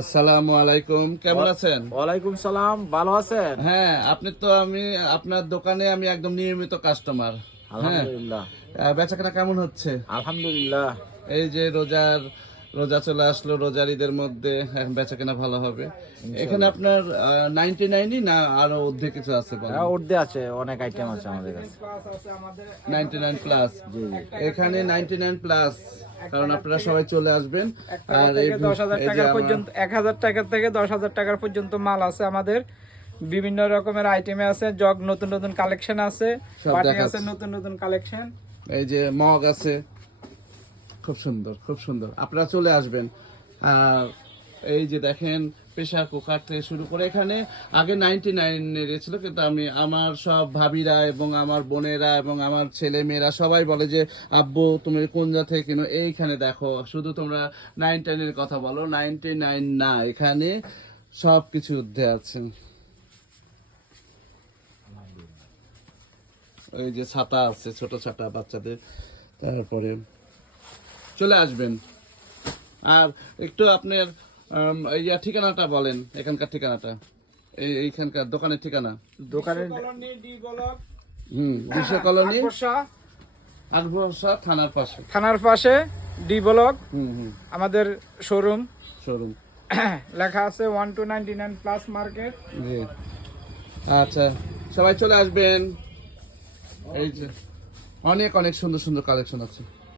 আসসালামু আলাইকুম, কেমন আছেন? ওয়ালাইকুম সালাম, ভালো আছেন? হ্যাঁ, আপনি তো আপনার দোকানে আমি একদম নিয়মিত কাস্টমার। হ্যাঁ, আলহামদুলিল্লাহ। বেচাকেনা কেমন হচ্ছে? আলহামদুলিল্লাহ। এই যে রোজা চলে আসলো, রোজার ঈদের মধ্যে বেচাকেনা ভালো হবে। এখানে আপনার 99ই না আরো অর্ধেক কিছু আছে বলেন? হ্যাঁ, উর্দে আছে, অনেক আইটেম আছে আমাদের কাছে। 99 প্লাস। জি জি। এখানে 99 প্লাস, কারণ আপনারা সবাই চলে আসবেন। আর এই 10,000 এই যে টাকার পর্যন্ত 1,000 টাকা থেকে 10,000 টাকার পর্যন্ত মাল আছে আমাদের। বিভিন্ন রকমের আইটেমে আছে, জগ নতুন নতুন কালেকশন আছে, সব বাটি দেখাচ্ছি। আছে নতুন নতুন কালেকশন। এই যে মগ আছে, খুব সুন্দর খুব সুন্দর, আপনারা চলে আসবেন। আর এই যে দেখেন, প্রেশার কুকার থেকে শুরু করে এখানে আগে 99 ছিল, কিন্তু আমার সব ভাবিরা এবং আমার বোনেরা এবং আমার ছেলে মেয়েরা সবাই বলে যে আব্বু তুমি কোন জায়গা থেকে কিনো, এইখানে দেখো শুধু তোমরা 99 কথা বলো, 99 না, এখানে সব কিছু ঊর্ধ্বে আছে। ওই যে ছাতা আছে, ছোট ছাতা বাচ্চাদের। তারপরে চলে আসবেন। আর একটু আপনার ঠিকানাটা বলেন, এখানকার ঠিকানাটা, এইখানকার দোকানের ঠিকানা। দোকানের কলোনি ডি ব্লক, বিশ্ব কলোনি, আকবর্ষা আকবর্ষা থানার পাশে। থানার পাশে ডি ব্লক হুম আমাদের শোরুম। শোরুম। লেখা আছে 1299 প্লাস মার্কেট। জি, আচ্ছা, সবাই চলে আসবেন। এই যে অনেক অনেক সুন্দর সুন্দর কালেকশন আছে।